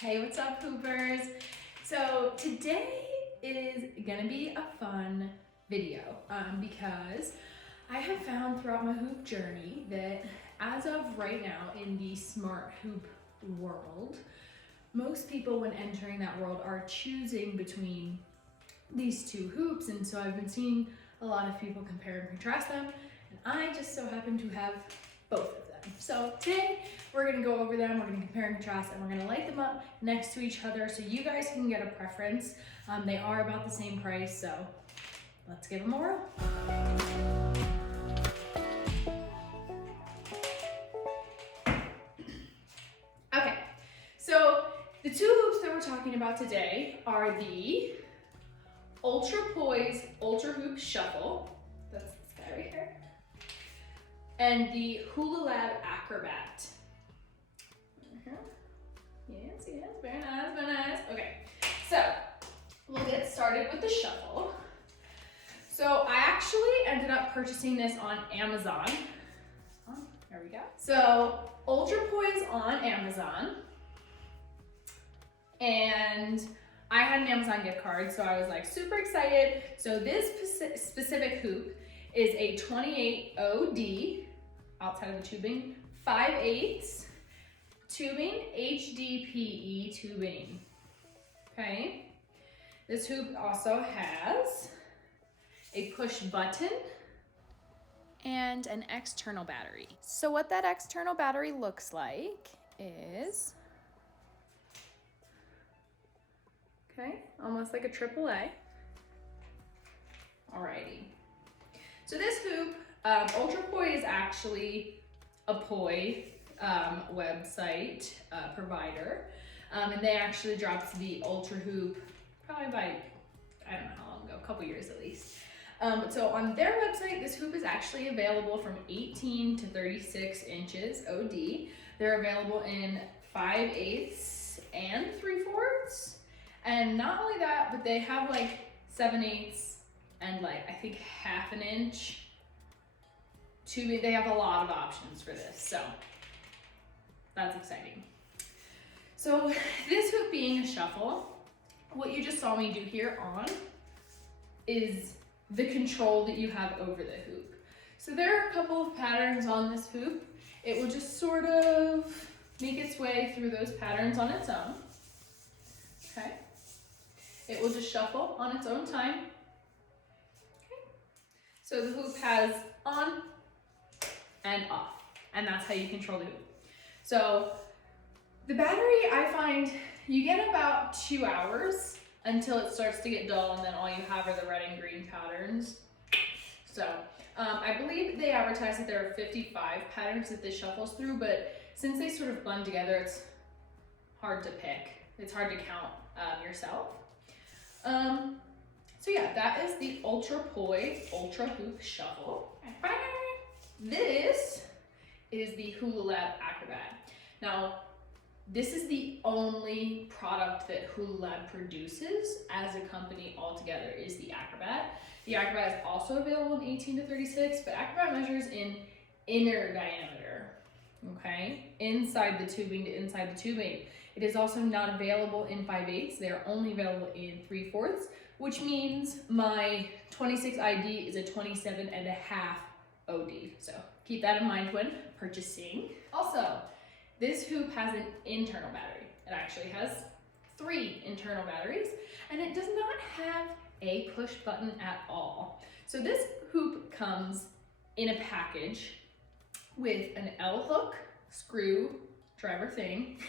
Hey, what's up, hoopers? So today is gonna be a fun video because I have found throughout my hoop journey that as of right now in the smart hoop world, most people when entering that world are choosing between these two hoops, and so I've been seeing a lot of people compare and contrast them, and I just so happen to have both of them. So today we're gonna go over them, we're gonna compare and contrast, and we're gonna light them up next to each other so you guys can get a preference. They are about the same price, so let's give them a whirl. Okay, so the two hoops that we're talking about today are the Ultrapoi's Ultrahoop Shuffle, that's this guy right here, and the Hulalab Acrobat. Yes, very nice, very nice. Okay, so we'll get started with the shuffle. So I actually ended up purchasing this on Amazon. Oh, there we go. So Ultrapoi is on Amazon, and I had an Amazon gift card, so I was like super excited. So this specific hoop is a 28 OD outside of the tubing, 5/8 tubing, HDPE tubing. Okay. This hoop also has a push button and an external battery. So what that external battery looks like is, okay, almost like a AAA. Alrighty. So this hoop, Ultrapoi is actually a Poi website provider, and they actually dropped the Ultrahoop probably by, I don't know how long ago, a couple years at least. So on their website, this hoop is actually available from 18 to 36 inches OD. They're available in 5/8 and 3/4. And not only that, but they have like 7/8 and like, I think 1/2 inch tubing. They have a lot of options for this, so that's exciting. So this hoop being a shuffle, what you just saw me do here on is the control that you have over the hoop. So there are a couple of patterns on this hoop. It will just sort of make its way through those patterns on its own. Okay. It will just shuffle on its own time. Okay. So the hoop has on and off, and that's how you control the hoop. So the battery, I find you get about 2 hours until it starts to get dull, and then all you have are the red and green patterns. So I believe they advertise that there are 55 patterns that this shuffles through, but since they sort of blend together, it's hard to pick. It's hard to count yourself. So yeah, that is the Ultrapoi Ultrahoop Shuffle. This is the Hulalab Acrobat. Now, this is the only product that Hulalab produces as a company altogether, is the Acrobat. The Acrobat is also available in 18 to 36, but Acrobat measures in inner diameter, okay? Inside the tubing to inside the tubing. It is also not available in 5/8. They are only available in 3/4, which means my 26 ID is a 27.5 OD. So keep that in mind when purchasing. Also, this hoop has an internal battery. It actually has 3 internal batteries, and it does not have a push button at all. So this hoop comes in a package with an L hook, screw, driver thing,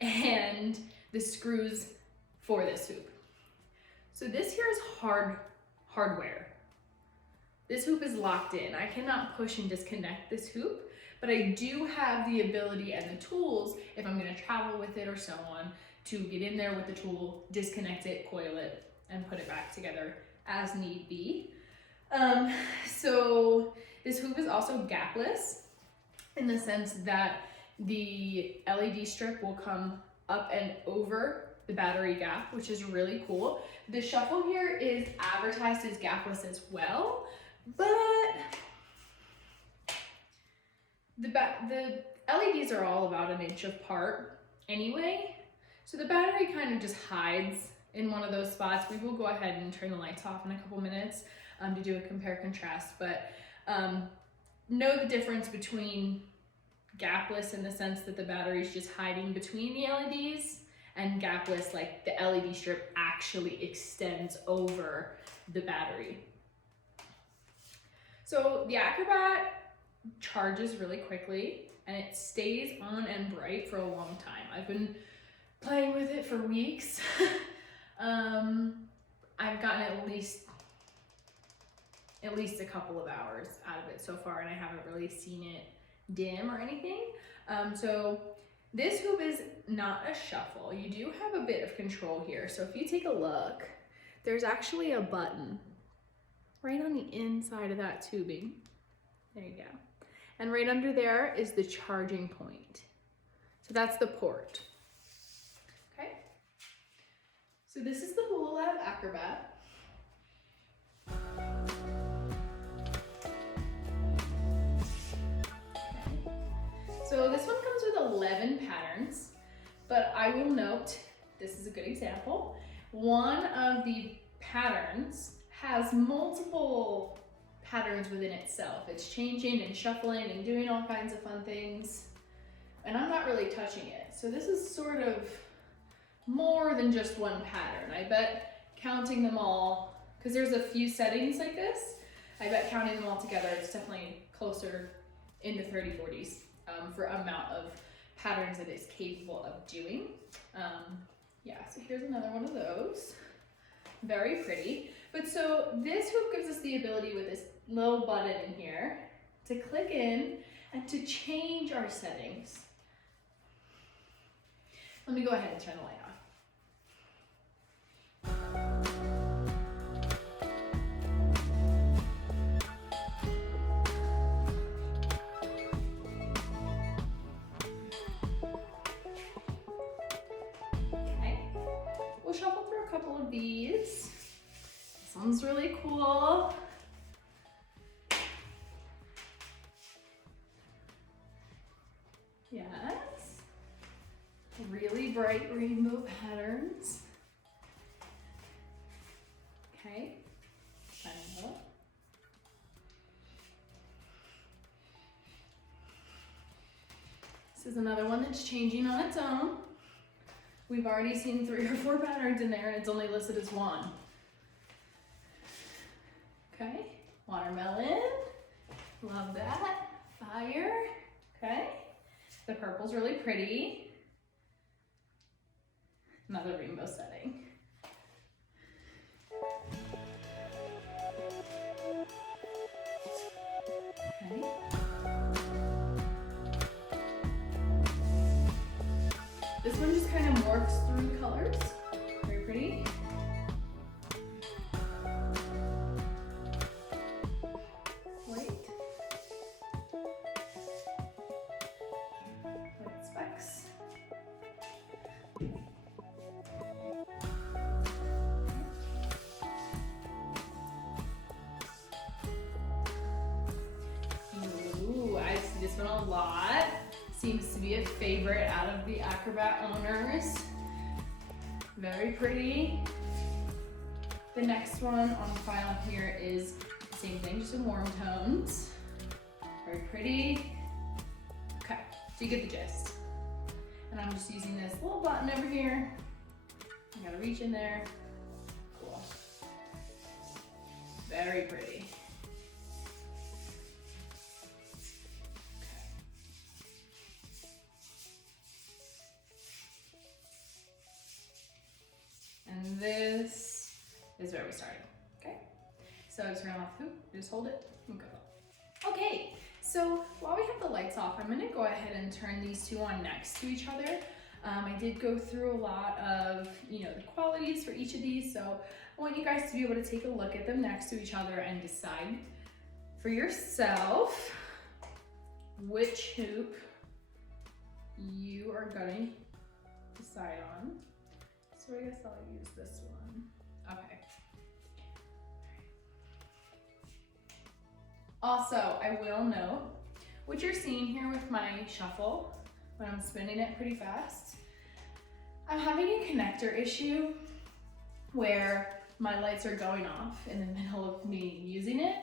and the screws for this hoop. So this here is hardware. This hoop is locked in. I cannot push and disconnect this hoop, but I do have the ability and the tools, if I'm gonna travel with it or so on, to get in there with the tool, disconnect it, coil it, and put it back together as need be. So this hoop is also gapless in the sense that the LED strip will come up and over the battery gap, which is really cool. The shuffle here is advertised as gapless as well, but the LEDs are all about 1 inch apart anyway, So the battery kind of just hides in one of those spots. We will go ahead and turn the lights off in a couple minutes to do a compare contrast, but know the difference between gapless in the sense that the battery is just hiding between the LEDs, and gapless, like the LED strip actually extends over the battery. So the Acrobat charges really quickly and it stays on and bright for a long time. I've been playing with it for weeks. I've gotten at least a couple of hours out of it so far, and I haven't really seen it dim or anything. So this hoop is not a shuffle. You do have a bit of control here. So if you take a look, there's actually a button right on the inside of that tubing. There you go. And right under there is the charging point. So that's the port. Okay. So this is the Hulalab Acrobat. So this one comes with 11 patterns, but I will note, this is a good example. One of the patterns has multiple patterns within itself. It's changing and shuffling and doing all kinds of fun things, and I'm not really touching it. So this is sort of more than just one pattern. I bet counting them all, because there's a few settings like this, I bet counting them all together, it's definitely closer into 30, 40s. For amount of patterns that it's capable of doing. Yeah, so here's another one of those. Very pretty. But so this hoop gives us the ability with this little button in here to click in and to change our settings. Let me go ahead and turn the light off. Shuffle through a couple of these. This one's really cool. Yes. Really bright rainbow patterns. Okay. Triangle. This is another one that's changing on its own. We've already seen 3 or 4 patterns in there and it's only listed as 1. Okay, watermelon, love that. Fire, okay. The purple's really pretty. Another rainbow setting. Okay. This one just kind of morphs through colors. Very pretty. White. White specks. Ooh, I see this one a lot. Seems to be a favorite out of the Acrobat owners. Very pretty. The next one on file here is the same thing, just in warm tones. Very pretty. Okay, so you get the gist. And I'm just using this little button over here. I gotta reach in there. Cool. Very pretty. And this is where we started, okay? So just turn off the hoop, just hold it and go. Okay, so while we have the lights off, I'm gonna go ahead and turn these two on next to each other. I did go through a lot of, the qualities for each of these, so I want you guys to be able to take a look at them next to each other and decide for yourself which hoop you are gonna decide on. So I guess I'll use this one. Okay. Also, I will note, what you're seeing here with my shuffle, when I'm spinning it pretty fast, I'm having a connector issue where my lights are going off in the middle of me using it.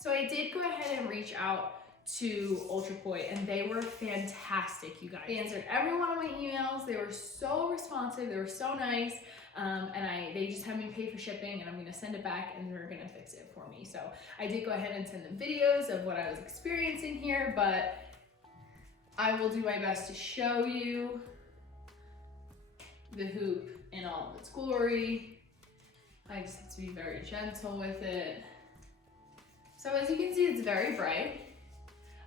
So I did go ahead and reach out to Ultrapoi, and they were fantastic, you guys. They answered every one of my emails. They were so responsive, they were so nice, and they just had me pay for shipping, and I'm gonna send it back and they're gonna fix it for me. So I did go ahead and send them videos of what I was experiencing here, but I will do my best to show you the hoop in all of its glory. I just have to be very gentle with it. So as you can see, it's very bright.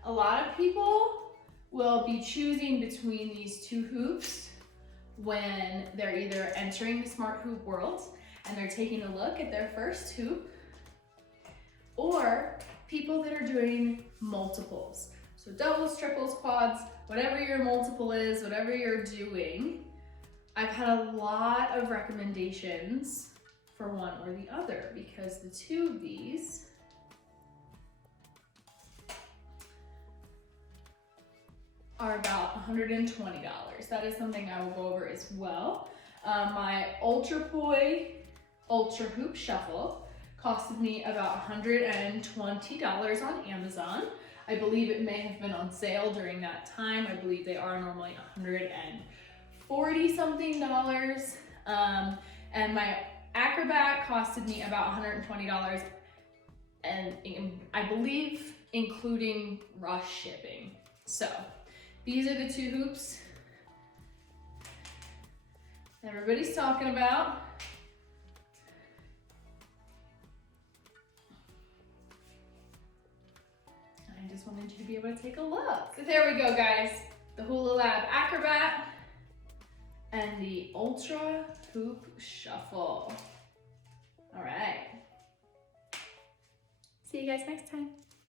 A lot of people will be choosing between these two hoops when they're either entering the smart hoop world and they're taking a look at their first hoop, or people that are doing multiples. So doubles, triples, quads, whatever your multiple is, whatever you're doing. I've had a lot of recommendations for one or the other because the two of these are about $120. That is something I will go over as well. My Ultrapoi Ultrahoop Shuffle costed me about $120 on Amazon. I believe it may have been on sale during that time. I believe they are normally $140 something. And my Acrobat costed me about $120, and I believe including rush shipping. So these are the two hoops everybody's talking about. I just wanted you to be able to take a look. So there we go, guys. The Hulalab Acrobat and the Ultrahoop Shuffle. All right. See you guys next time.